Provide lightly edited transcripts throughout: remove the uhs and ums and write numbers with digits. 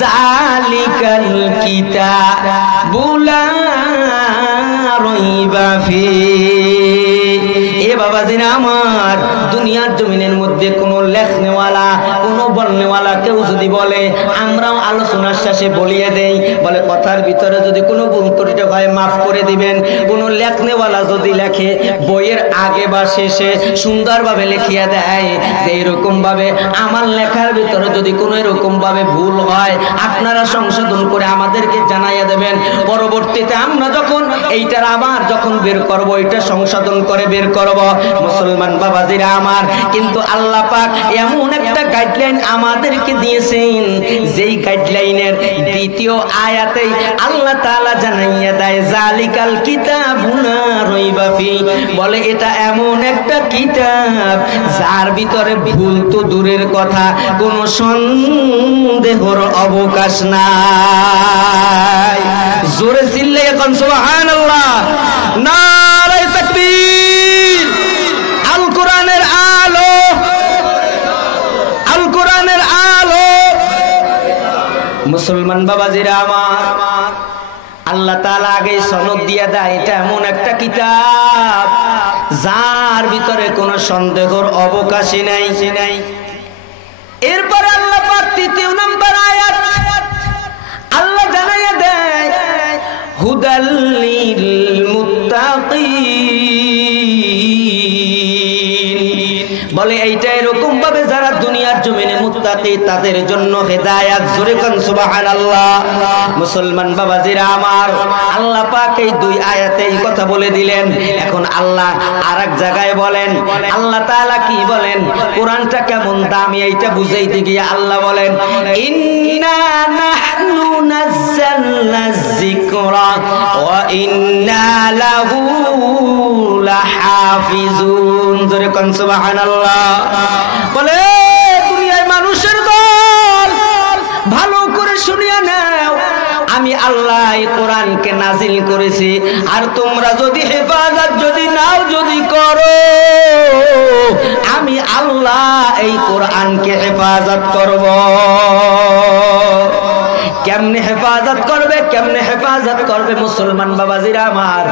জালিকাল কিতাবু লা রাইবা ফীহি। এ বাবাজিরা আমার, দুনিয়ার জমিনের মধ্যে কোনো লেখনেওয়ালা, কোনো বলনেওয়ালা কেউ যদি বলে, আমরাও আলোচনার শেষে বলিয়ে দেই, বলে কথার ভিতরে যদি কোনো ভুল ত্রুটি হয় মাফ করে দিবেন। কোনো লেখনেওয়ালা যদি লেখে, বইয়ের আগে বা শেষে সুন্দরভাবে লিখিয়ে দেয় যে এরকম ভাবে আমার লেখার ভিতরে যদি কোনো এরকম ভাবে ভুল হয় আপনারা সংশোধন করে আমাদেরকে জানাইয়া দেবেন। পরবর্তীতে আমরা যখন এইটার আবার যখন বের করব, এটা সংশোধন করে বের করব। মুসলমান বাবাজিরা আমার, কিন্তু আল্লাহ পাক এমন একটা গাইডলাইন আমাদেরকে দিয়েছেন, যেই গাইডলাইনের দ্বিতীয় আয়াতেই আল্লাহ তাআলা জানাইয়া দেয় জালিকাল কিতাবু লা রাইবা ফীহি। বলে এটা এমন একটা কিতাব যার ভিতরে ভুল তো দূরের কথা, কোনো সন্দেহের অবকাশ নাই। জোরে চিল্লে এখন সুবহানাল্লাহ, নারে তাকবীর। আল কোরআনের আলো, আল কোরআনের আলো। মুসলমান বাবাজিরা আমার, আল্লাহ তাআলা আগে সনদ দিয়ে দেয় এটা এমন একটা কিতাব যার ভিতরে কোনো সন্দেহের অবকাশই নাই। এরপরে আল্লাহ পাক তৃতীয় নম্বর আয়াত আল্লাহ জানাইয়া দেয় হুদাল লিল মুত্তাকিন। বলে এইটা এরকম ভাবে যারা দুনিয়ার জমিনে মুত্তাকি তাদের জন্য হেদায়েত। জোরে কোন সুবহানাল্লাহ। মুসলমান বাবাজিরা আমার, আল্লাহ পাক এই দুই আয়াতে এই কথা বলে দিলেন। এখন আল্লাহ আরেক জায়গায় বলেন, আল্লাহ তাআলা কি বলেন, কোরআনটা কেমন দামি এইটা বুঝাইতে গিয়ে আল্লাহ বলেন ইন্না নাহনু নাযালনা যিকরা ওয়া ইন্না লাহু লাহাফিজুন। জোরে কোন সুবহানাল্লাহ। বলে দুনিয়ার মানুষের দল, ভালো করে শুনিয়া নাও, আমি আল্লাহ এই কোরআনকে নাজিল করেছি, আর তোমরা যদি হেফাজত যদি নাও যদি করো, আমি আল্লাহ এই কোরআনকে হেফাজত করব। কেমনে হেফাজত করবে, কেমনে হেফাজত করবে? মুসলমান বাবাজিরা আমার,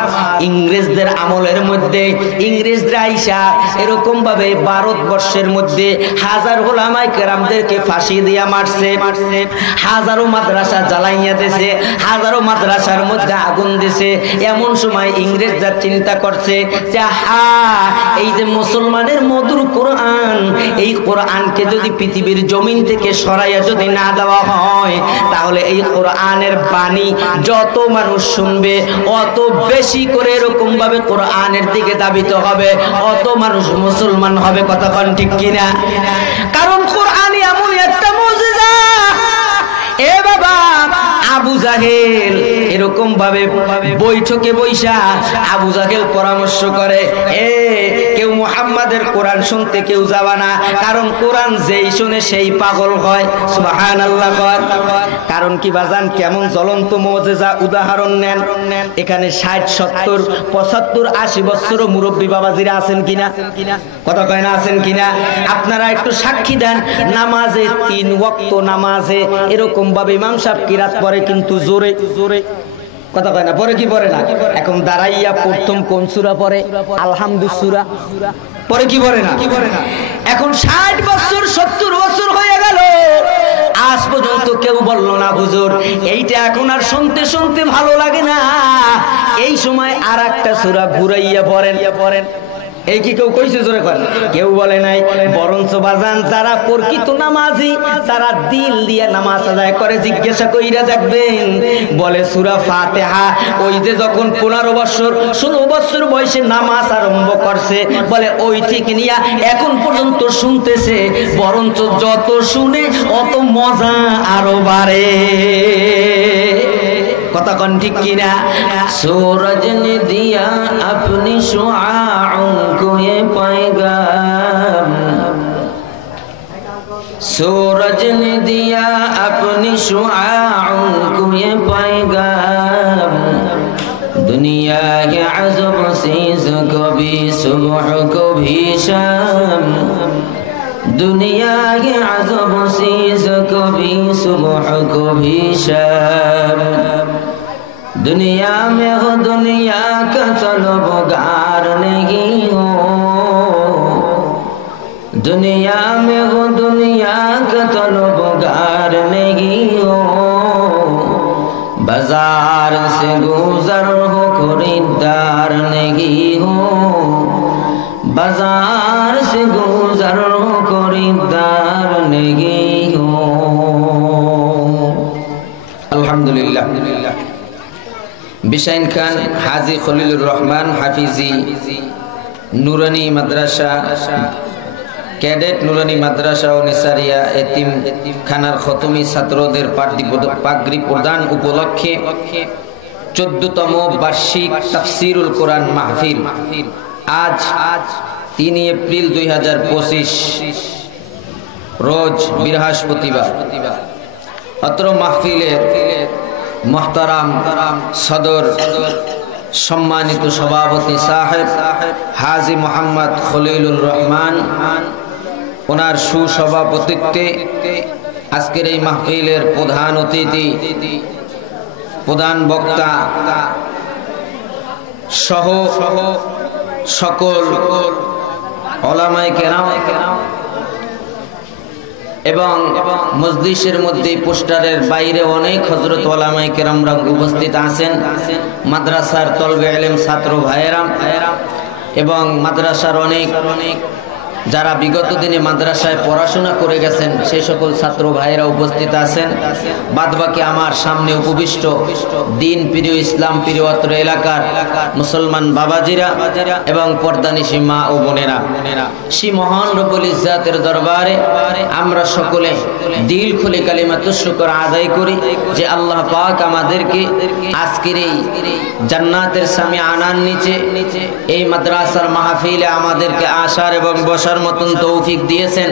ইংরেজদের আমলের মধ্যে ইংরেজরা আইসা এরকম ভাবে ভারতবর্ষের মধ্যে হাজার ওলামায়ে কেরামদেরকে ফাঁসি দিয়া মারছে, হাজারো মাদ্রাসা জ্বালাইয়া দিয়েছে, হাজারো মাদ্রাসার মধ্যে আগুন দিছে। এমন সময় ইংরেজরা চিন্তা করছে যে এই যে মুসলমানের মধুর কোরআন, এই কোরআনকে যদি পৃথিবীর জমিন থেকে সরাইয়া যদি না দেওয়া হয়, তাহলে এই কোরআনের বাণী যত মানুষ শুনবে অত বেশি করে এরকম ভাবে কোরআনের দিকে ধাবিত হবে, অত মানুষ মুসলমান হবে। কথা কোন ঠিক কিনা? কারণ কোরআন এমন একটা মুজিজা। এ বাবা, আবু জাহেল এরকম ভাবে বৈঠকে বৈশা আবু জাহেল পরামর্শ করে, কেউ মুহাম্মাদের কোরআন শুনতে কেউ যাবা না, কারণ কোরআন যেই শুনে সেই পাগল হয়। সুবহানাল্লাহ। কারণ কি বাজান, কেমন জ্বলন্ত মুজিজা উদাহরণ নেন। এখানে 60, 70, 75, 80 বছরও মুরব্বী বাবাজিরা আছেন কিনা? কথা কয় না, আছেন কিনা? আপনারা একটু সাক্ষী দেন। নামাজে 3 ওয়াক্ত নামাজে এরকম ভাবে ইমাম সাহেব কিরাত পড়ে, কিন্তু জোরে জোরে। কথা কয় না, পরে কি পড়ে না? এখন দাঁড়াইয়া প্রথম কোন সূরা পড়ে? আলহামদুলিল্লাহ সূরা পরে কি পড়ে না? এখন 60 বছর 70 বছর হয়ে গেল, আজ পর্যন্ত কেউ বলল না হুজুর এইটা এখন আর শুনতে শুনতে ভালো লাগে না, এই সময় আর একটা সূরা ঘুরাইয়া পড়েন। এই কি কেউ কইছে? জোরে করেন। কেউ বলে নাই। বরঞ্চ বাজান যারা প্রকৃত নামাজি, যারা দিল দিয়ে নামাজ আদায় করে, জিজ্ঞাসা কইরা দেখবেন, বলে সূরা ফাতিহা ওই যে যখন 15 বছর 16 বছর বয়সে নামাজ আরম্ভ করছে, বলে ওই থেকে নিয়া এখন পর্যন্ত শুনতেছে, বরঞ্চ যত শুনে অত মজা আরো বাড়ে। কথা কন ঠিক কিনা? सूरज ने दिया अपनी शुआओं को ये पैगाम, सूरज ने दिया अपनी शुआओं को ये पैगाम, दुनिया के अज़ब सीज़ कभी सुबह कभी शाम, दुनिया के अज़ब सीज़ कभी सुबह को भी शर्म। दुनिया में हो दुनिया का तलबगार नहीं हो, दुनिया में हो दुनिया का तलबगार नहीं हो। बाजार से गुजर हो खरीदार नहीं हो, बाजार से गुजर हो खरीदार नहीं हो। अल्हम्दुलिल्लाह। बिशाइन खान हाजी खलीलुर रहमान हाफिजी নুরানি মাদ্রাসা ক্যাডেট নুরানি মাদ্রাসা ও নিসারিয়া এতিম খানার খতমি ছাত্রদের পাগড়ি প্রদান উপলক্ষে 14তম বার্ষিক তাফসীরুল কোরআন মাহফিল আজ 3 এপ্রিল 2025 রোজ বৃহস্পতিবার। অত্র মাহফিলের মোহতারাম সদর সম্মানিত সভাপতি সাহেব হাজী মোহাম্মদ খলিলুর রহমান, ওনার সুসভাপতিত্বে আজকের এই মাহফিলের প্রধান অতিথি, প্রধান বক্তা সহ সকল উলামায়ে কেরাম এবং মজলিসের মধ্যে পোস্টারের বাইরে অনেক হযরত উলামায়ে কেরামরা উপস্থিত আছেন, মাদ্রাসার তলবে ইলম ছাত্র ভাইয়েরা এবং মাদ্রাসার অনেক যারা বিগত দিনে মাদ্রাসায় পড়াশোনা করে গেছেন সেই সকল ছাত্র ভাইয়েরা উপস্থিত আছেন। বাদবাকি আমার সামনে উপবিষ্ট দিন প্রিয় ইসলাম প্রিয় অত্র এলাকার মুসলমান বাবাজিরা এবং পর্দানিশী মা ও বোনেরা, সেই মহান রব্বুল ইজ্জাতের দরবারে আমরা সকলে দিল খুলে কালিমাতুশ শুকর আদায় করি যে আল্লাহ পাক আমাদেরকে আজকের এই জান্নাতের সামি আনার নিচে এই মাদ্রাসার মাহফিলে আমাদেরকে আসার এবং বসার মতন তৌফিক দিয়েছেন।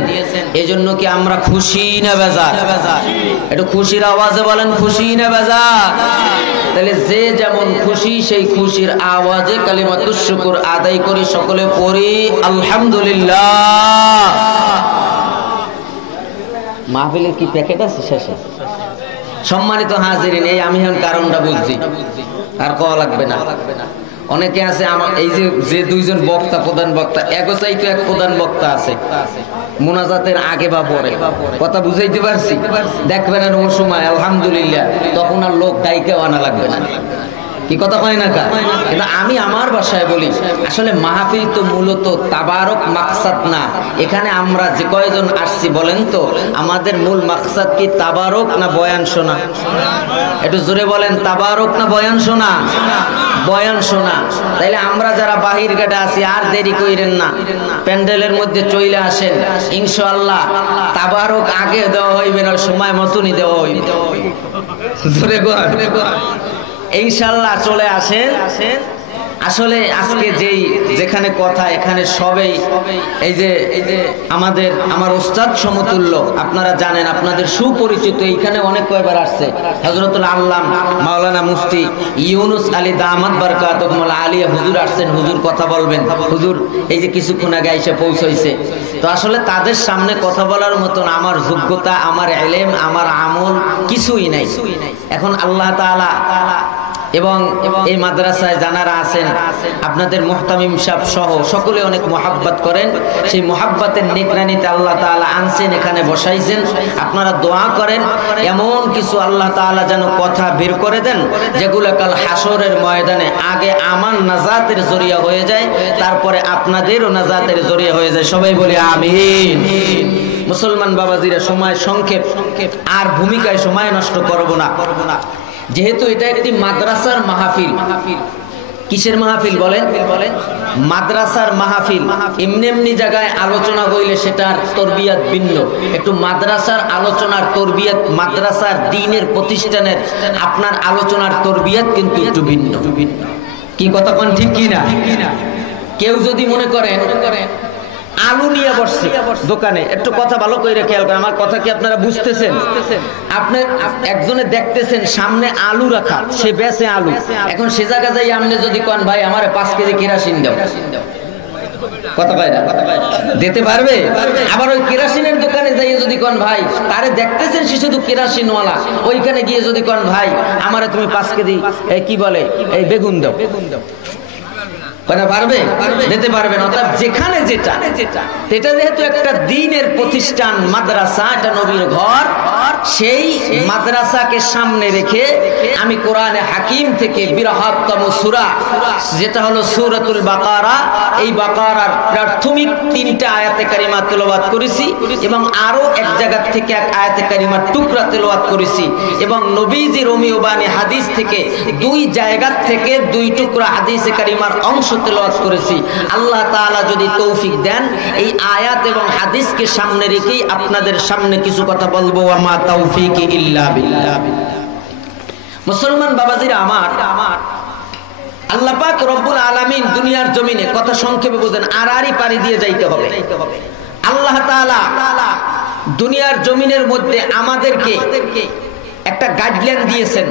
এজন্য কি আমরা খুশি না বেজার? একটু খুশির আওয়াজে বলেন খুশি না বেজার? তাহলে যে যেমন খুশি সেই খুশির আওয়াজে কালিমাতুশ শুকর আদায় করি, সকলে পড়ি আলহামদুলিল্লাহ। মাহফিলের কি প্যাকেট আছে শেষে? সম্মানিত হাজিরিন, এই আমি এখন কারণটা বুঝছি, আর কওয়া লাগবে না। অনেকে আছে আমার এই যে দুইজন বক্তা প্রধান বক্তা একসাইতে এক প্রধান বক্তা আছে মুনাজাতের আগে বা পরে, কথা বুঝাইতে পারছি? দেখবেন আর ওই সময় আলহামদুলিল্লাহ তখন আর লোক দায়িত্ব আনা লাগবে না, কি কথা কয় না কা? কিন্তু আমি আমার ভাষায় বলি আসলে মাহফিল তো মূলত তাবারক মাকসাদ না। এখানে আমরা যে কয়জন আসছি বলেন তো আমাদের মূল মাকসাদ কি তাবারক না বয়ান শোনা? একটু জোরে বলেন, তাবারক না বয়ান শোনা? বয়ান শোনা। তাইলে আমরা যারা বাহির ঘাটে আছি আর দেরি কইরেন না, প্যান্ডেলের মধ্যে চলে আসেন, ইনশাআল্লাহ তাবারক আগে দেওয়া হইবে না, সময় মতনই দেওয়া হইবে। জোরে বলেন ইনশাআল্লাহ চলে আসেন। আসলে আজকে যেখানে কথা এখানে সবাই এই যে আমার ওস্তাদ সমতুল্য, আপনারা জানেন, আপনাদের সুপরিচিত, এইখানে অনেক কয়বার আসছে হযরতুল আল্লাম মাওলানা মুফতি ইউনুস আলী দামাত বারকাতুহুল আলিয়া হুজুর আসছেন, হুজুর কথা বলবেন। হুজুর এই যে কিছুক্ষণ আগে এসে পৌঁছাইছে। তো আসলে তাদের সামনে কথা বলার মতন আমার যোগ্যতা, আমার ইলম, আমার আমল কিছুই নাই। এখন আল্লাহ তাআলা এবং এই মাদ্রাসায় যারা আছেন আপনাদের মুহতামিম সাহেব সহ সকলে অনেক মোহাব্বত করেন, সেই মোহাব্বতের নিগরানিতে আল্লাহ তাআলা আনছেন, এখানে বসাইছেন। আপনারা দোয়া করেন এমন কিছু আল্লাহ তাআলা যেন কথা বের করে দেন যেগুলো কাল হাসরের ময়দানে আগে আমার নাজাতের জরিয়া হয়ে যায়, তারপরে আপনাদেরও নাজাতের জরিয়া হয়ে যায়। সবাই বলি আমিন। মুসলমান বাবাজিরা, সময় সংক্ষেপ, আর ভূমিকায় সময় নষ্ট করব না। যেহেতু এটা একটি মাদ্রাসার মাহফিল, কিসের মাহফিল বলেন? মাদ্রাসার মাহফিল। এমনি এমনি জায়গায় আলোচনা হইলে সেটার তরবিয়াত ভিন্ন। একটু মাদ্রাসার আলোচনার তরবিয়াত, মাদ্রাসার দ্বীনের প্রতিষ্ঠানের আপনার আলোচনার তরবিয়াত কিন্তু একটু ভিন্ন। কি কথা কোন ঠিক কি না? কেউ যদি মনে করেন আলু নিয়ে বসছে দোকানে, একটু কথা ভালো করে খেয়াল করেন, আমার কথা কি আপনারা বুঝতেছেন? আপনি একজনে দেখতেছেন সামনে আলু রাখা, সে বেচে আলু। এখন সে জায়গা যাই আপনি যদি কোন ভাই আমারে 5 কেজি কেরাসিন দাও, কত কয় না দিতে পারবে? আবার ওই কেরাসিনের দোকানে যাই যদি কোন ভাই তারে দেখতেছেন সে শুধু কেরাসিনওয়ালা, ওইখানে গিয়ে যদি কোন ভাই আমারে তুমি 5 কেজি কি বলে এই বেগুন দাও, কথা পারবে? দিতে পারবে না। অর্থাৎ যেখানে যেটা এটা যেহেতু একটা দ্বীনের প্রতিষ্ঠান, মাদ্রাসা, এটা নবীর ঘর, সেই মাদ্রাসাকে সামনে রেখে আমি কোরআনে হাকিম থেকে বৃহত্তম সূরা যেটা হলো সূরাতুল বাকারা, এই বাকারার প্রাথমিক 3টা আয়াতে কারিমা তেলাওয়াত করেছি এবং আরো এক জায়গা থেকে এক আয়াতে কারিমার টুকরা তেলাওয়াত করেছি এবং নবীজির রমিও বাণী হাদিস থেকে 2 জায়গা থেকে 2 টুকরা হাদিসে কারিমার অংশ তেলাওয়াত করেছি। আল্লাহ তাআলা যদি তৌফিক দেন এই আয়াত এবং হাদিসকে সামনে রেখেই আপনাদের সামনে কিছু কথা বলবো। ওয়া মা তাওফীকি ইল্লা বিল্লাহ। মুসলমান বাবাজিরা আমার, আল্লাহ পাক রব্বুল আলামিন দুনিয়ার জমিনে, কথা সংক্ষেপে বুঝেন, আড়াআড়ি পাড়ি দিয়ে যাইতে হবে। আল্লাহ তাআলা দুনিয়ার জমিনের মধ্যে আমাদেরকে একটা গাইডলাইন দিয়েছেন।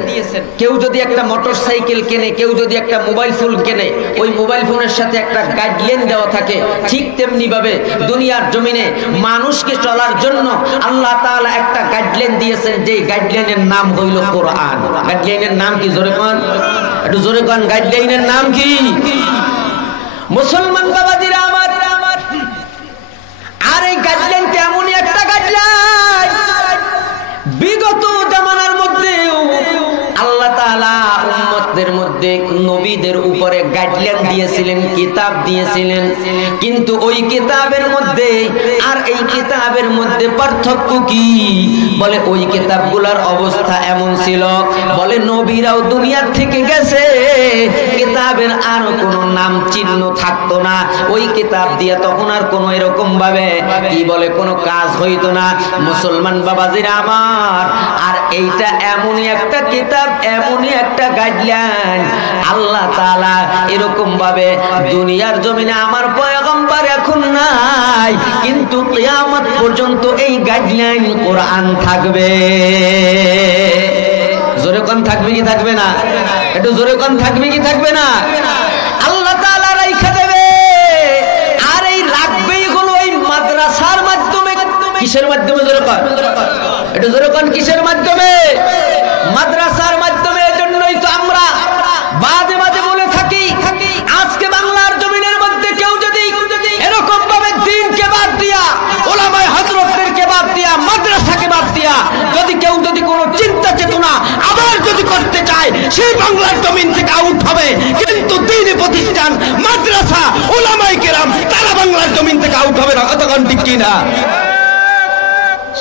কেউ যদি একটা মোটরসাইকেল কেনে, কেউ যদি একটা মোবাইল ফোন কেনে, ওই মোবাইল ফোনের সাথে একটা গাইডলাইন দেওয়া থাকে। ঠিক তেমনি ভাবে দুনিয়ার জমিনে মানুষকে চলার জন্য আল্লাহ তাআলা একটা গাইডলাইন দিয়েছেন, যে গাইডলাইনের নাম হইল কোরআন। গাইডলাইনের নাম কি? জোরে কোন, একটু জোরে কোন, গাইডলাইনের নাম কি? মুসলমান বাবাজিরা আমার, আর এই গাইডলাইনটা এমনই একটা গাইডলাইন, বিগত জামানার মধ্যে আল্লাহ তাআলা উম্মতদের মধ্যে নবীদের উপরে গাইডলাইন দিয়েছিলেন, কিতাব দিয়েছিলেন, কিন্তু ওই কিতাবের মধ্যে আর এই কিতাবের মধ্যে পার্থক্য কি? বলে ওই কিতাবগুলোর অবস্থা এমন ছিল, বলে নবীরাও দুনিয়ার থেকে গেছে, কিতাবের আর কোনো নাম চিহ্ন থাকতো না। ওই কিতাব দিয়ে তখন আর কোনো এরকম ভাবে কি বলে কোনো কাজ হইতো না। মুসলমান বাবাজিরা আমার, আর এইটা এমনই একটা কিতাব, এমনই একটা গাইডলাইন, আল্লাহ তাআলা এরকম ভাবে দুনিয়ার জমিনে আমার পয়গম্বর এখন নাই, কিন্তু কিয়ামত পর্যন্ত এই গাইডলাইন কোরআন থাকবে। জোরে কোন থাকবে কি থাকবে না? একটু জোরে কোন থাকবে কি থাকবে না? আল্লাহ তাআলা রাইখা দেবে। আর এই রাখবেই হলো এই মাদ্রাসার মাধ্যমে। কিসের মাধ্যমে? জোরে কোন, একটু জোরে কোন, কিসের মাধ্যমে? মাদ্রাসার মাধ্যমে। এজন্যই তো আমরা মাঝে মাঝে বলে থাকি, আজকে বাংলার জমিনের মধ্যে কেউ যদি এরকম ভাবে দ্বীনকে বাদ দিয়া, ওলামায়ে হযরতদেরকে বাদ দিয়া, মাদ্রাসাকে বাদ দিয়া যদি কেউ যদি কোনো চিন্তা চেতনা আবার যদি করতে চায়, সেই বাংলার জমিন থেকে আউট হবে। কিন্তু দ্বীনি প্রতিষ্ঠান, মাদ্রাসা, ওলামায়ে কেরাম, তারা বাংলার জমিন থেকে আউট হবে না। কতক্ষণ ঠিক কিনা?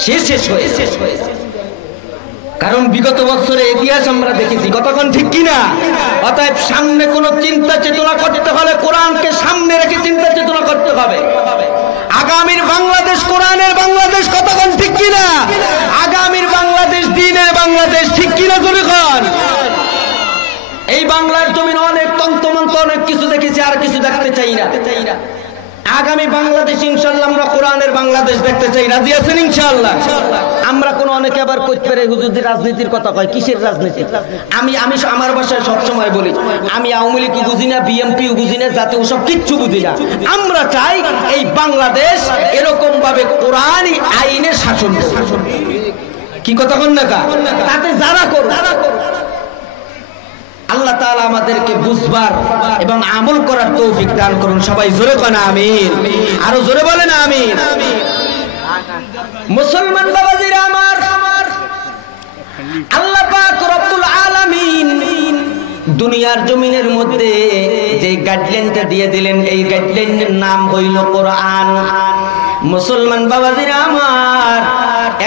শেষ হয়েছে। কারণ বিগত বছরে ইতিহাস আমরা দেখেছি, কতক্ষণ ঠিক কিনা? অতএব সামনে কোন চিন্তা চেতনা করতে হলে কোরআনকে সামনে রেখে চিন্তা চেতনা করতে হবে। আগামীর বাংলাদেশ কোরআনের বাংলাদেশ, কতক্ষণ ঠিক কিনা? আগামীর বাংলাদেশ দ্বীনের বাংলাদেশ, ঠিক কিনা? যখন এই বাংলার জমিন অনেক তন্ত্রমন্ত্র, অনেক কিছু দেখেছি, আর কিছু দেখতে চাই না। আগামী বাংলাদেশ ইনশাআল্লাহ আমরা কোরআনের বাংলাদেশ দেখতে চাই। রাজি আছেন ইনশাআল্লাহ? আমরা কোন অনেকে আবার কইতে পারে হুজুরদের রাজনীতির কথা কয়। কিসের রাজনীতি? আমি আমার ভাষায় সব সময় বলি, আমি আওয়ামী লীগ বুঝি না, বিএনপি বুঝি না, জাতীয় সব কিচ্ছু বুঝি না। আমরা চাই এই বাংলাদেশ এরকম ভাবে কোরআনই আইনের শাসন। কি কথা বল না? তাতে যারা করবে, আল্লাহ তাআলা আমাদেরকে বুঝবার এবং আমল করার তৌফিক দান করুন। সবাই জোরে কোন আমিন, আরো জোরে বলেন আমিন। মুসলমান বাবাজিরা আমার, আল্লাহ পাক রব্বুল আলামিন দুনিয়ার জমিনের মধ্যে যে গাইডলাইনটা দিয়ে দিলেন, এই গাইডলাইনের নাম হইল কোরআন। মুসলমান বাবাজিরা আমার,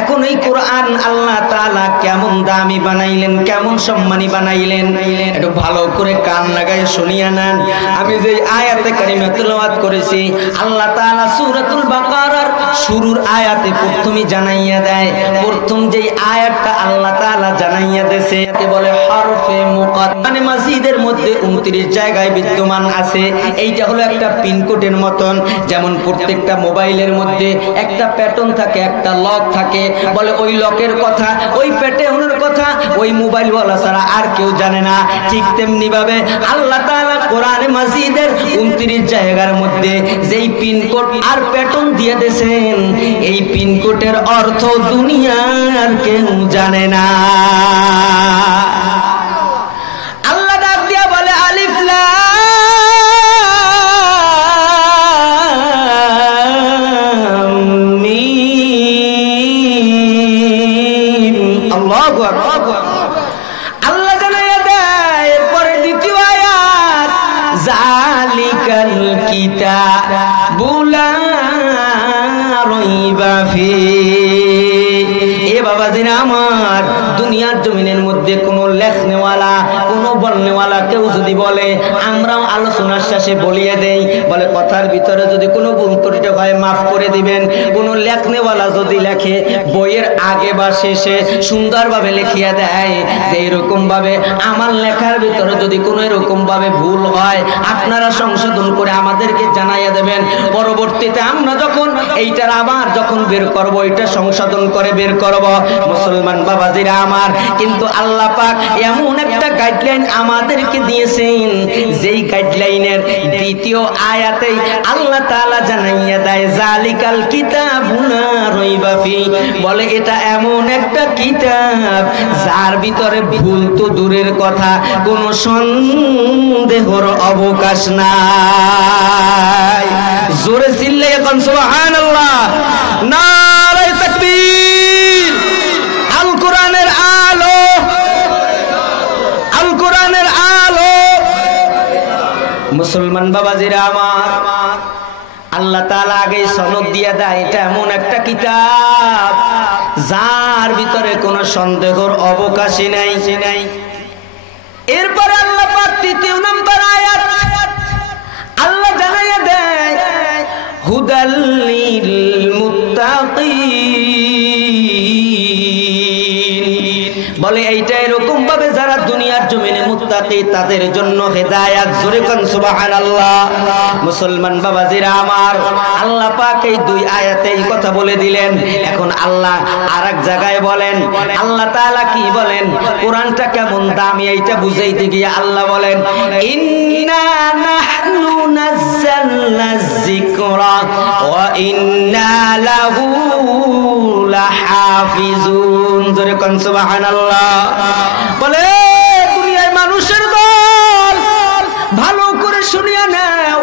এখন এই কোরআন আল্লাহ তাআলা কেমন দামি বানাইলেন, কেমন সম্মানী বানাইলেন, একটু ভালো করে কান লাগায় শুনিয়া নেন। আমি যে আয়াতে কারিমা তেলাওয়াত করেছি, আল্লাহ তাআলা সূরাতুল বাকারার শুরুর আয়াতে প্রথমে জানাইয়া দেয়। প্রথম যে আয়াতটা আল্লাহ তাআলা জানাইয়া দেছে, একে বলে হরফে মুকাদ্দামে মাজিদের মধ্যে 29 জায়গায় বিদ্যমান আছে। এইটা হলো একটা পিনকোডের মতন, যেমন প্রত্যেকটা মোবাইলের মধ্যে একটা প্যাটার্ন থাকে, একটা লক থাকে। বলে ওই লকের কথা, ওই প্যাটার্নের কথা ওই মোবাইল ওয়ালা ছাড়া আর কেউ জানে না। ঠিক তেমনি ভাবে আল্লাহ তাআলা কোরআনে মাজিদের 29 জায়গার মধ্যে যেই পিনকোড আর প্যাটার্ন দিয়ে দিয়েছেন, এই পিনকোডের অর্থ দুনিয়ার কেউ জানে না। আল্লাহ ডাক দিয়া বলে আলিফ লাম মিম। আল্লাহু আকবার। আল্লাহ জানাইয়া দেয় এরপরে দ্বিতীয় আয়াত, জালিকাল কিতাবু লা রাইবা ফীহি। এ বাবাজিরা আমার, দুনিয়ার জমিনের মধ্যে কোনো লেখনেওয়ালা, কোনো বলনেওয়ালা কেউ যদি বলে, আমরাও আলোচনার শেষে বলিয়ে দেই, বলে কথার ভিতরে যদি কোনো ভুল ত্রুটি হয় মাফ করে দিবেন। কোনো লেখনেওয়ালা যদি লেখে, বইয়ের আগে বা শেষে সুন্দরভাবে লিখিয়ে দেয় যে এরকম ভাবে আমার লেখার ভিতরে যদি কোনো এরকম ভাবে ভুল হয় আপনারা সংশোধন করে আমাদেরকে জানাইয়া দেবেন। পরবর্তীতে আমরা যখন এইটার আবার যখন বের করব, এটা সংশোধন করে বের করব। মুসলমান বাবাজিরা আমার, কিন্তু আল্লাহ পাক এমন একটা গাইডলাইন আমাদেরকে দিয়েছেন, যেই গাইডলাইনের দ্বিতীয় আয়াতেই আল্লাহ তাআলা জানাইয়া দেয় জালিকাল কিতাবু লা রাইবা ফীহি। বলে এটা এমন একটা কিতাব যার ভিতরে ভুল তো দূরের কথা, কোনো সন্দেহের অবকাশ নাই। জোরে চিল্লে এখন সুবহানাল্লাহ, নারে তাকবীর। আল কোরআনের আলো, আল কোরআনের আলো। মুসলমান বাবাজিরা আমার, আল্লাহ তাআলা আগে সনদ দিয়ে দেয় এটা এমন একটা কিতাব যার ভিতরে কোনো সন্দেহের অবকাশই নাই। এরপর আল্লাহ পাক তৃতীয় নম্বর আয়াত আল্লাহ জানাইয়া দেয় হুদাল লিল মুত্তাকিন। বলে এইটা এরকম ভাবে যারা দুনিয়ার জমিনে মুত্তাকি তাদের জন্য হেদায়েত। জোরে কোন সুবহানাল্লাহ। মুসলমান বাবাজিরা আমার, আল্লাহ পাক এই দুই আয়াতে এই কথা বলে দিলেন। এখন আল্লাহ আরেক জায়গায় বলেন, আল্লাহ তাআলা কি বলেন, কোরআনটা কেমন দামি এইটা বুঝাইতে গিয়ে আল্লাহ বলেন ইন্না নাহনু নাযালনা যিকরা ওয়া ইন্না লাহু লাহাফিজুন। জোরে কোন সুবহানাল্লাহ। বলে দুনিয়ার মানুষের দল ভালো করে শুনিয়া নাও,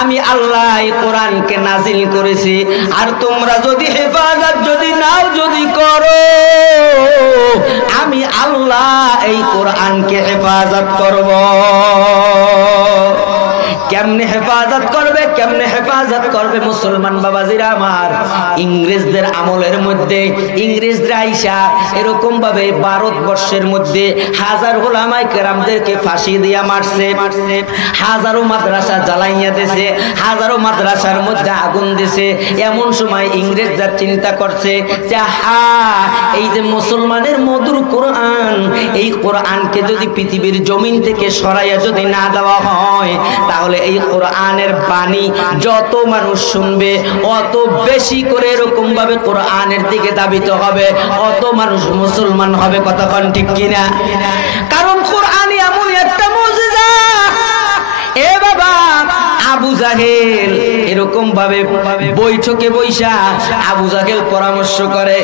আমি আল্লাহ এই কোরআনকে নাজিল করেছি, আর তোমরা যদি হেফাজত যদি নাও যদি করো, আমি আল্লাহ এই কোরআনকে হেফাজত করব। কেমনে হেফাজত করবে, কেমনে হেফাজত করবে? মুসলমান বাবাজিরা আমার, ইংরেজদের আমলের মধ্যে ইংরেজরা আইসা এরকম ভাবে ভারতবর্ষের মধ্যে হাজার উলামায়ে কেরামদেরকে ফাঁসি দিয়া মারছে, হাজারো মাদ্রাসা জ্বালাইয়া দিয়েছে, হাজারো মাদ্রাসার মধ্যে আগুন দিয়েছে। এমন সময় ইংরেজরা চিন্তা করছে যে এই যে মুসলমানের মধুর কোরআন, এই কোরআনকে যদি পৃথিবীর জমিন থেকে সরাইয়া যদি না দেওয়া হয়, তাহলে এই কোরআনের বাণী যত মানুষ শুনবে অত বেশি করে এরকম ভাবে কোরআনের দিকে ধাবিত হবে, অত মানুষ মুসলমান হবে। কতক্ষণ ঠিক কিনা? কারণ কোরআন এমন একটা মুজিজা। এ বাবা, আবু জাহেল এরকম ভাবে বৈঠকে বৈশা আবু জাহেল পরামর্শ করে,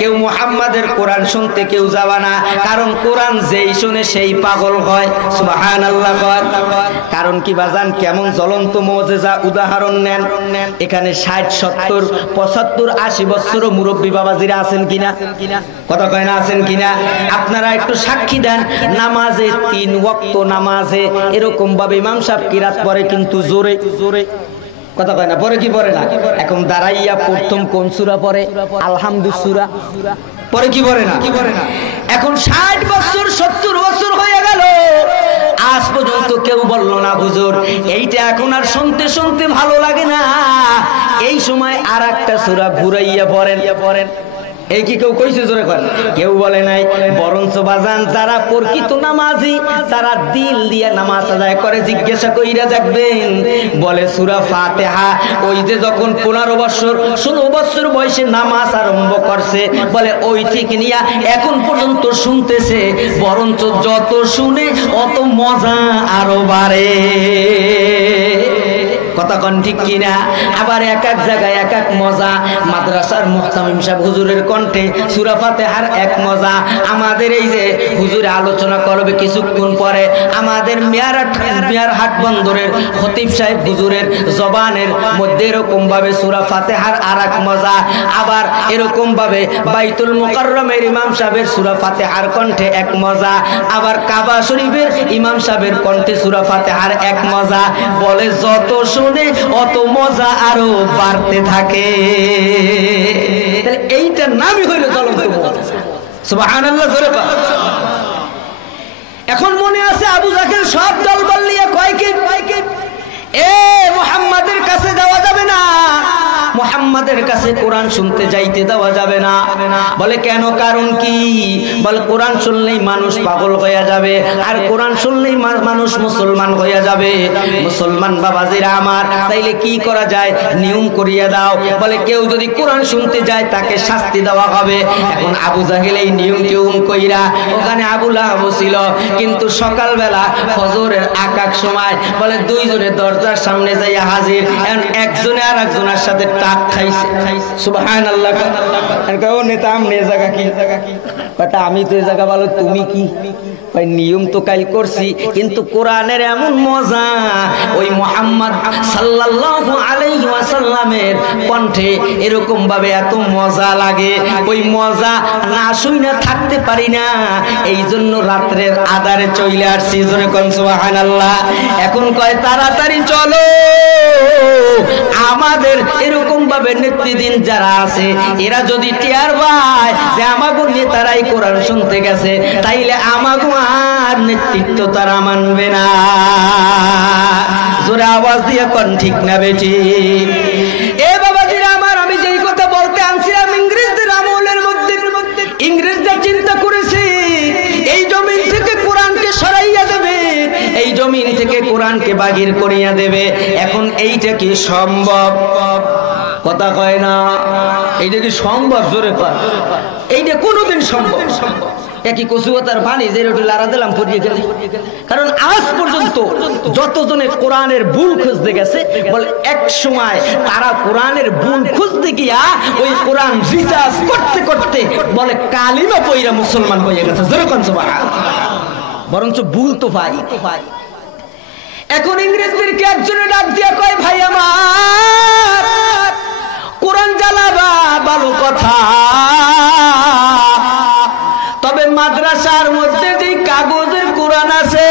কেউ মুহাম্মাদের কোরআন শুনতে কেউ যাবা না, কারণ কোরআন যেই শুনে সেই পাগল হয়। সুবহানাল্লাহ। কারণ কি বাজান, কেমন জ্বলন্ত মুজিজা উদাহরণ নেন। এখানে 60, 70, 75, 80 বছর মুরব্বী বাবাজিরা আছেন কিনা? কথা কয় না আছেন কিনা? আপনারা একটু সাক্ষী দেন। নামাজে 3 ওয়াক্ত নামাজে এরকম ভাবে ইমাম সাহেব কিরাত পড়ে, কিন্তু জোরে জোরে। কথা কয় না? পরে কি পড়ে না? এখন দাঁড়াইয়া প্রথম কোন সূরা পড়ে? আলহামদুলিল্লাহ সূরা পরে কি পড়ে না? এখন 60 বছর 70 বছর হয়ে গেল, আজ পর্যন্ত কেউ বলল না হুজুর এইটা এখন আর শুনতে শুনতে ভালো লাগে না, এই সময় আর একটা সূরা ঘুরাইয়া পড়েন। এই কি কেউ কইছে জোরে কর? কেউ বলে নাই। বরঞ্চ বাজান যারা প্রকৃত নামাজি, যারা দিল দিয়ে নামাজ আদায় করে, জিজ্ঞাসা কইরা দেখবেন, বলে সূরা ফাতিহা ওই যে যখন 15 বছর 16 বছর বয়সে নামাজ আরম্ভ করছে, বলে ওই থেকে নিয়ে এখন পর্যন্ত শুনতেছে, বরঞ্চ যত শুনে অত মজা আরো বাড়ে। কথা কোন ঠিক কিনা? আবার এক এক জায়গায় এক এক মজা। মাদ্রাসার মুহতামিম সাহেব হুজুরের কণ্ঠে সূরা ফাতিহার এক মজা। আমাদের এই যে হুজুরে আলোচনা করবে কিছুক্ষণ পরে, আমাদের মিয়ারহাট বন্দরের খতিব সাহেব হুজুরের জবানের মধ্যে এরকম ভাবে সূরা ফাতিহার আরেক মজা। আবার এরকম ভাবে বাইতুল মুকাররমের ইমাম সাহেবের সূরা ফাতিহার কণ্ঠে এক মজা। আবার কাবা শরীফের ইমাম সাহেবের কণ্ঠে সূরা ফাতিহার এক মজা। বলে যত শুনে অত মজা আরো বাড়তে থাকে। তাহলে এইটার নামই হইল জ্বলন্ত মজা। সুবহানাল্লাহ জোরে বল। এখন মনে আছে আবু জাহেল সব দলবল নিয়ে কয় কি, এ মুহাম্মাদের কাছে যাওয়া যাবে না, মুহাম্মাদের কাছে কোরআন শুনতে যাইতে দেওয়া যাবে না। বলে কেন? কারণ কি? বলে কোরআন শুনলেই মানুষ পাগল হয়ে যাবে, আর কোরআন শুনলেই মানুষ মুসলমান হয়ে যাবে। মুসলমান বাবাজিরা আমার, তাইলে কি করা যায়? নিয়ম করিয়ে দাও। বলে কেউ যদি কোরআন শুনতে যায় তাকে শাস্তি দেওয়া হবে। এখন আবু জাহেল এই নিয়ম কইরা, ওখানে আবু লাহাব ছিল, কিন্তু সকালবেলা ফজরের আকাক সময় বলে দুইজনে দরজার সামনে যাইয়া হাজির। এখন একজনে আর একজনের সাথে টাক খাইছে। সুবহানাল্লাহ। ও নেতা আমনে জায়গা কি? কথা আমি তো এই জায়গা ভালো, তুমি কি? ভাই নিয়ম তো কাল করছি, কিন্তু কোরআনের এমন মজা, ওই মুহাম্মদ সাল্লাল্লাহু আলাইহি ওয়াসাল্লামের কণ্ঠে এরকম ভাবে এত মজা লাগে, ওই মজা না শুইনা থাকতে পারি না। এই জন্য রাত্রের আধারে চলে আসছি। জোরে কোন সুবহানাল্লাহ। এখন কয় তাড়াতাড়ি চলো, আমাদের এরকম ভাবে নেতৃদিন যারা আছে এরা যদি টিয়ার পায় যে আমাগো নেতারাই কোরআন শুনতে গেছে, তাইলে আমাগো আর নেতৃত্ব তারা মানবে না। জোরে আওয়াজ দিয়ে কোন ঠিক না বেটি? এ বাবাজিরা আমার, আমি যেই কথা বলতে আনছিলাম, ইংরেজদের আমলের মধ্যে ইংরেজরা চিন্তা করেছে এই জমিন থেকে কোরআনকে সরাইয়া দেবে, এই জমিন থেকে কোরআনকে বাগির করিয়া দেবে। এখন এইটা কি সম্ভব? কথা কয় না। এইটা কি সম্ভব? জোরে কয়। এইটা কোনোদিন সম্ভব? একই কচুয়াতার পানি যে রোটি লাড়া দিলাম পড়িয়ে গেলে। কারণ আজ পর্যন্ত যতজনে কোরআনের ভুল খুঁজতে গেছে, বলে এক সময় তারা কোরআনের ভুল খুঁজতে গিয়া ওই কোরআন রিসার্চ করতে করতে বলে কালিমা পয়রা মুসলমান হয়ে গেছে। যেরকম বরঞ্চ ভুল তো ভাই। এখন ইংরেজদেরকে একজনে ডাক দিয়া কয়, ভাই আমার কোরআন জ্বালাবা ভালো কথা, তবে মাদ্রাসার মধ্যে যে কাগজের কোরআন আছে,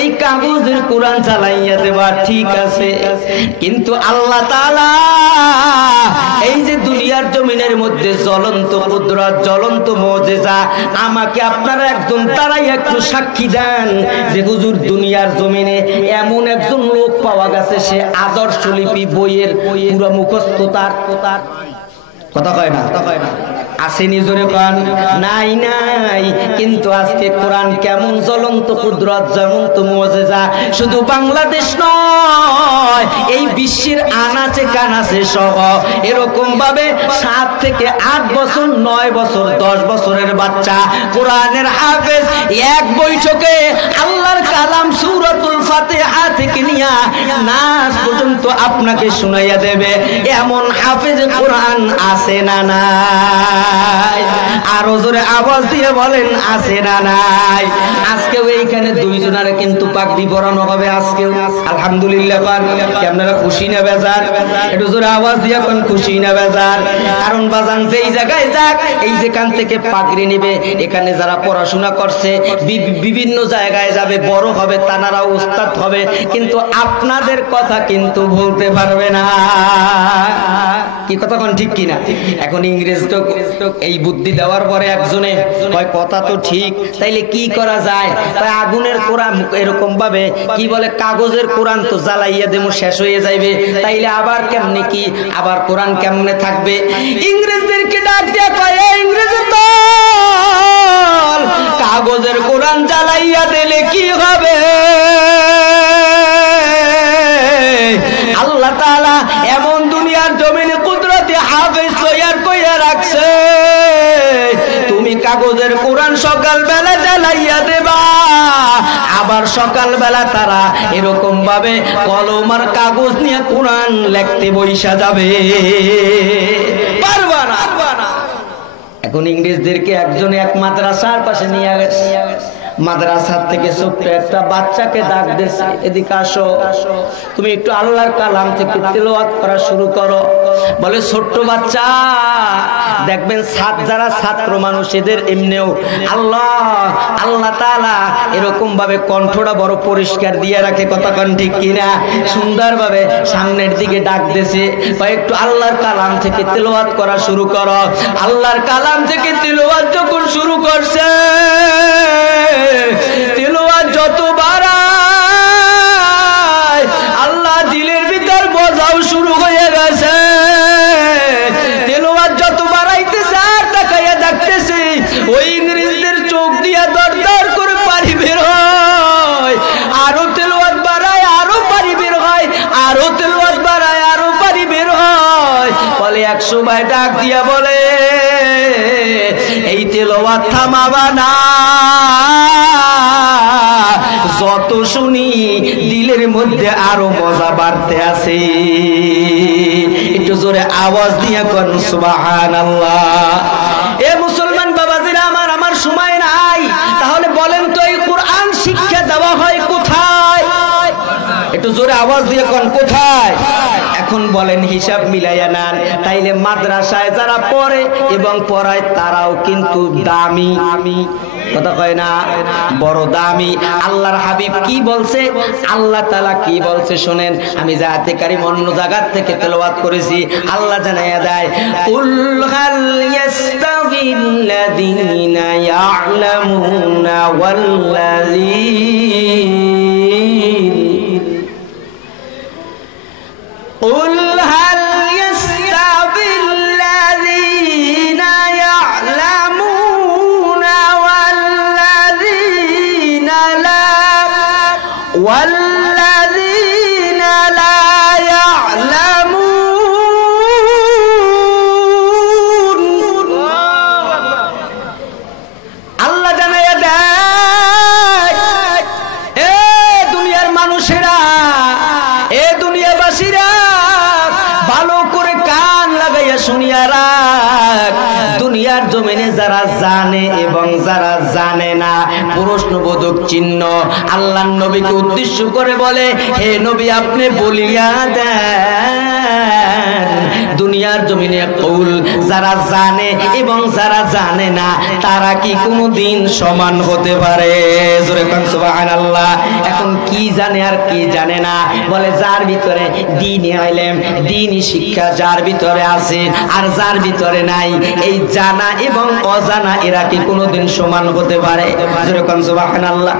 এই কাগজের কোরআন চালাইয়া দেবা ঠিক আছে, কিন্তু আল্লাহ তাআলা এই যে দুনিয়ার জমিনের মধ্যে জ্বলন্ত কুদরত, জ্বলন্ত মুজিজা, আমাকে আপনারা একজন তারাই একটু সাক্ষী দেন যে হুজুর দুনিয়ার জমিনে এমন একজন লোক পাওয়া গেছে, সে আদর্শ লিপি বইয়ের পুরো মুখস্থ তার। কথা কয় না? আসেনি? জোরে পান। নাই নাই। কিন্তু আজকে কোরআন কেমন জ্বলন্ত কুদরত, জ্বলন্ত মুজিজা, শুধু বাংলাদেশ নয়, এই বিশ্বের আনাচে কানাচে সহ এরকম ভাবে 7 থেকে 8 বছর, 9 বছর, 10 বছরের বাচ্চা কোরআনের হাফেজ এক বৈঠকে আল্লাহর কালাম সূরাতুল ফাতিহা থেকে নিয়ে নাস পর্যন্ত আপনাকে শুনাইয়া দেবে। এমন হাফেজ কোরআন আছে না নাই? আরো জোরে আওয়াজ দিয়ে বলেন, আছে না নাই? আজকেও এইখানে দুইজনারে কিন্তু পাগড়ি পরানো হবে আজকেও। আলহামদুলিল্লাহ। কি আপনারা খুশি না বেজার? একটু জোরে আওয়াজ দিয়ে কোন খুশি না বেজার? কারণ বাজান যেই জায়গায় যাক, এই যেখান থেকে পাগড়ি নেবে, এখানে যারা পড়াশোনা করছে বিভিন্ন জায়গায় যাবে, বড় হবে, তানারাও উস্তাদ হবে, কিন্তু আপনাদের কথা কিন্তু বলতে পারবে না। কি কথা কোন ঠিক কিনা? এখন ইংরেজ তো এই বুদ্ধি দেওয়ার পরে একজনে কয় কথা তো ঠিক, তাইলে কি করা যায়? তাই আগুনের কোরআন এরকম ভাবে কি বলে, কাগজের কোরআন তো জ্বালাইয়া দেবো, শেষ হয়ে যাইবে, তাইলে আবার কেমনে কি, আবার কোরআন কেমনে থাকবে? ইংরেজদেরকে ডাক দিয়া কয়, ইংরেজের দল, কাগজের কোরআন জ্বালাইয়া দিলে কি হবে? আল্লাহ তাআলা এমন দুনিয়ার জমিনে কুদরতে হাফেজ তৈয়ার কইরা রাখছে, তুমি কাগজের কোরআন সকাল বেলা জ্বালাইয়া দেবা, আবার সকাল বেলা তারা এরকম ভাবে কলম আর কাগজ নিয়ে কোরআন লিখতে বইসা যাবে, পারবা না। এখন ইংরেজদেরকে একজনে এক মাদ্রাসার পাশে নিয়ে গেছে, মাদ্রাসার থেকে ছোট্ট একটা বাচ্চাকে ডাক দিয়েছে, এদিকে আসো, তুমি একটু আল্লাহর কালাম থেকে তেলাওয়াত করা শুরু করো। বলে ছোট্ট বাচ্চা, দেখবেন যারা ছাত্র মানুষ এদের এমনিও আল্লাহ তাআলা এরকম ভাবে কণ্ঠটা বড় পরিষ্কার দিয়ে রাখে, কথা কোন ঠিক কিনা? সুন্দরভাবে সামনের দিকে ডাক দিয়েছে, একটু আল্লাহর কালাম থেকে তেলাওয়াত করা শুরু করো। আল্লাহর কালাম থেকে তেলাওয়াত যখন শুরু করছে, তেলাওয়াত যত বাড়ায় আল্লাহ দিলের ভিতর বোঝাও শুরু হয়ে গেছে। তেলাওয়াত যত বাড়াইতেছে আর তাকাইয়া দেখতেছে ওই ইংরেজদের চোখ দিয়া দরদর করে পানি বের হয়, আরো তেলাওয়াত বাড়ায় আরো পানি বের হয়, আরো তেলাওয়াত বাড়ায় আরো পানি বের হয়। বলে 100 ভাই ডাক দিয়া বলে, এই তেলাওয়াত থামাবা না, যত শুনি দিলের মধ্যে আরো মজা বাড়তে আছে। একটু জোরে আওয়াজ দিয়ে কোন সুবহানাল্লাহ। এ মুসলমান বাবাজিরা আমার, আমার সময় নাই, তাহলে বলেন তো এই কোরআন শিক্ষা দেওয়া হয় কোথায়? একটু জোরে আওয়াজ দিয়ে কোন কোথায়? এখন বলেন হিসাব মিলাইয়া নেন, তাইলে মাদ্রাসায় যারা পড়ে এবং পড়ায় তারাও কিন্তু দামি, কথা কয় না, বড় দামি। আল্লাহর হাবিব কি বলছে, আল্লাহ তাআলা কি বলছে শুনেন। আমি জায়াতে কারীম অন্য জায়গা থেকে তেলাওয়াত করেছি, আল্লাহ জানাইয়া দেয়, কুল হাল ইয়াস্তাবিল্লাযীনা ইয়া'লামুনা ওয়াল্লাযীনা, কুল হাল ইয়াস্তাবিল্লাযীনা ইয়া'লামুনা ওয়াল্লাযীনা লা ইয়া'লামুন। আল্লাহ জানাইয়া দেয়, এ দুনিয়ার মানুষেরা, এ দুনিয়াবাসীরা, ভালো করে কান লাগাইয়া শুনিয়া রাখ, দুনিয়ার জমিনে যারা জানে এবং যারা জানে না, প্রশ্নবোধক চিহ্ন আল্লাহর নবীকে উদ্দেশ্য করে বলে, হে নবী আপনি বলিয়া দেন, দুনিয়ার জমিনে কৌল যারা জানে এবং যারা জানে না তারা কি কোনোদিন সমান হতে পারে? জোরে কোন সুবহানাল্লাহ। এখন কি জানে আর কি জানে না? বলে যার ভিতরে দ্বীনি ইলম, দ্বীনি শিক্ষা যার ভিতরে আছে আর যার ভিতরে নাই, এই জানা এবং অজানা এরা কি কোনোদিন সমান হতে পারে? জোরে কোন সুবহানাল্লাহ।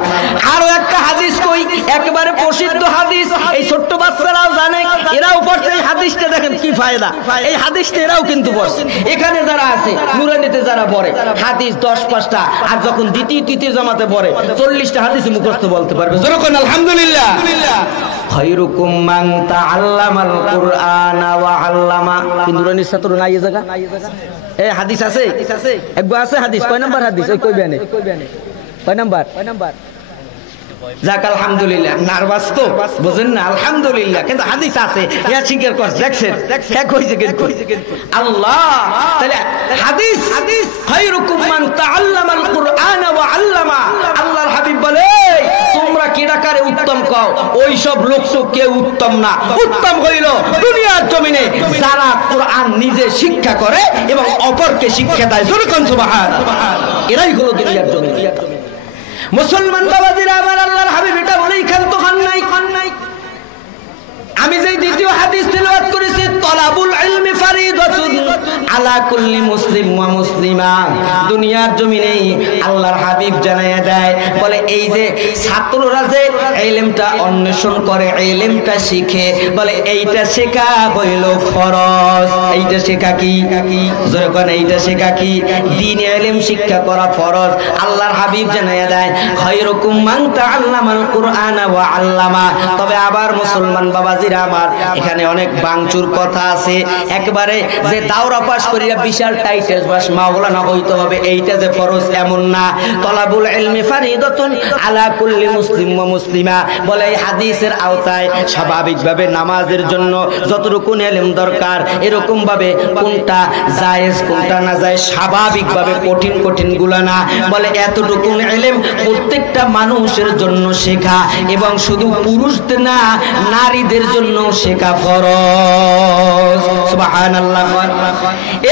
আরো একটা হাদিস কই, একেবারে প্রসিদ্ধ হাদিস, এই ছোট্ট বাচ্চারাও জানে, এরাও পড়ছে। এই হাদিসটা দেখেন কি ফায়দা, এই হাদিসটা এরাও কিন্তু পড়ছে। এখানে যারা আছে নুরানিতে যারা পড়ে হাদিস 10-5টা, আর যখন দ্বিতীয় তৃতীয় জামাতে পড়ে 40টা হাদিস মুখস্থ বলতে পারবে। জোরে কোন আলহামদুলিল্লাহ। খায়রুকুম মান তাআল্লামাল কুরআনা ওয়া আল্লামা। নুরানির ছাত্র নাই এই জায়গা? এই হাদিস আছে, একবার আছে হাদিস। কয় নাম্বার হাদিস? ওই কইবেন কয় নাম্বার? যাক আলহামদুলিল্লাহ। নার্ভাস তো বুঝেন না, আলহামদুলিল্লাহ, কিন্তু হাদিস আছে। ইয়া স্বীকার কর, দেখছেন এক হইছে কিন্তু আল্লাহ। তাহলে হাদিস, খায়রুকুম মান তাআল্লামাল কুরআনা ওয়া আল্লামা। আল্লাহর হাবিব বলে, তোমরা কিরাকারে উত্তম কও, ওই সব লোক তো কেউ উত্তম না। উত্তম হইল দুনিয়ার জমিনে যারা কোরআন নিজে শিক্ষা করে এবং অপরকে শিক্ষা দেয়। জোরে কোন সুবহানাল্লাহ। এরাই হলো দুনিয়ার জমিনে মুসলমান বাবাজিরা আমার। আল্লাহর হাবিব এটা বলেই ক্ষান্ত হন নাই। আমি যে দ্বিতীয় হাদিস তেলাওয়াত করেছি, তলাবুল ইলমি ফারিদাতুন আলা কুল্লি মুসলিম ওয়া মুসলিমা। দুনিয়ার জমিনে আল্লাহর হাবিব জানায়া দেয়, বলে এই যে ছাত্ররা যে ইলমটা অন্বেষণ করে, ইলমটা শিখে, বলে এইটা শেখা হইল ফরজ। এইটা শেখা কি? জোরে কোন এইটা শেখা কি? দ্বীন ইলম শিক্ষা করা ফরজ। আল্লাহর হাবিব জানায়া দেয়, খায়রুকুম মান তাআল্লামাল কুরআনা ওয়া আল্লামা। তবে আবার মুসলমান বাবাজিরা আমার, এখানে অনেক বাংচুর কথা আছে। একবারে যে দাওরা পাস করিয়া বিশাল টাইটেল পাস মাওলানা হইতে হবে, এইটা যে ফরজ এমন না। তলাবুল ইলমি ফারিদাতুন আলা কুল্লি মুসলিম ওয়া মুসলিমা। বলে এই হাদিসের আওতায় স্বাভাবিকভাবে নামাজের জন্য যতটুকু ইলম দরকার, এরকম ভাবে কোনটা জায়েজ কোনটা না জায়েজ স্বাভাবিকভাবে কঠিন কঠিন গুলা না। বলে এতটুকু ইলম প্রত্যেকটা মানুষের জন্য শেখা, এবং শুধু পুরুষদের না, নারীদের জন্য শেখা ফরজ। সুবহানাল্লাহ।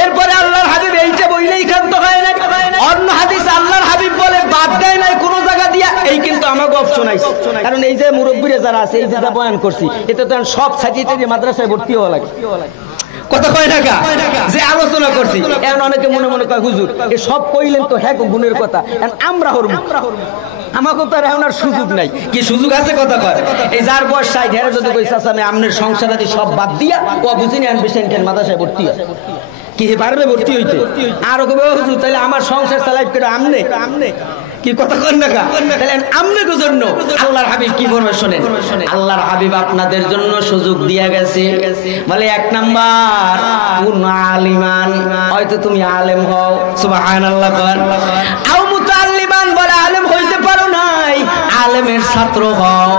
এরপরে আল্লাহর হাবিব এইটা বইলেই ক্ষান্ত হয় না। অন্য হাদিস আল্লাহর হাবিব বলে বাদ দেয় নাই কোনো জায়গা দিয়া। এই কিন্তু আমাকে অপশন আইছে, কারণ এই যে মুরব্বীরা যারা আছে, এই যে যা বয়ান করছি, এতে তো সব ছাত্রীতে যে মাদ্রাসায় ভর্তি হওয়া লাগে। কথা কয় টাকা যে আলোচনা করছি, এখন অনেকে মনে মনে কয় হুজুর এ সব কইলেন তো হ্যাঁ গুণের কথা, আমরা হরমু। আমাকে তো আর এখন আর সুযোগ নাই। কি সুযোগ আছে? কথা কয় এই যার বয়স 60 হেরে যদি কই চাচা আমি আমনের সংসারাদি সব বাদ দিয়া ও বুঝিনি আন বেশি কেন মাদ্রাসায় ভর্তি হয়, কি পারবে ভর্তি হইতে? আর কবে হুজুর তাহলে আমার সংসার চালাইব করে আমনে কি কথা কন না? তাহলে আমনের জন্য আল্লাহর হাবিব কি বলবে শোনেন। আল্লাহর হাবিব আপনাদের জন্য সুযোগ দিয়া গেছে। বলে এক নাম্বার কোন আলিমান, হয়তো তুমি আলেম হও, সুবহানাল্লাহ কর। আও মুতাআল্লিমান, বলে আলেম হইতে পারো নাই, আলেমের ছাত্র হও।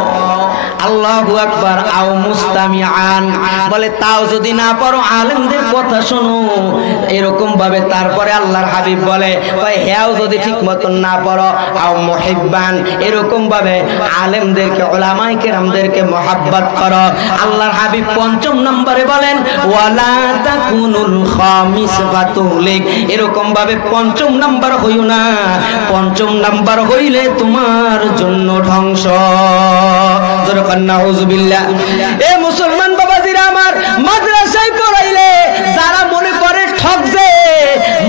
আল্লাহু আকবার। আও মুস্তামিআন, বলে তাও যদি না পারো আলেমদের কথা শোনো, এরকম ভাবে। তারপরে আল্লাহর হাবিব বলে হ্যাঁ যদি ঠিক মতন না পারো, আও মুহিব্বান, এরকম ভাবে আলেমদেরকে উলামায়ে কেরামদেরকে মহব্বত করো। আল্লাহর হাবিব পঞ্চম নম্বরে বলেন ওয়ালা তাকুনুল খামিসাতুলিক, এরকম ভাবে পঞ্চম নাম্বার হইও না। পঞ্চম নাম্বার হইলে তোমার জন্য ধ্বংস। নাউযুবিল্লাহ। এ মুসলমান বাবাজিরা আমার, মাদ্রাসায় পড়াইলে যারা মনে করে ঠকছে,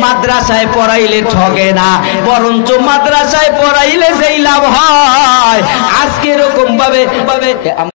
মাদ্রাসায় পড়াইলে ঠকে না, বরঞ্চ মাদ্রাসায় পড়াইলে যেই লাভ হয়, আজকে এরকম ভাবে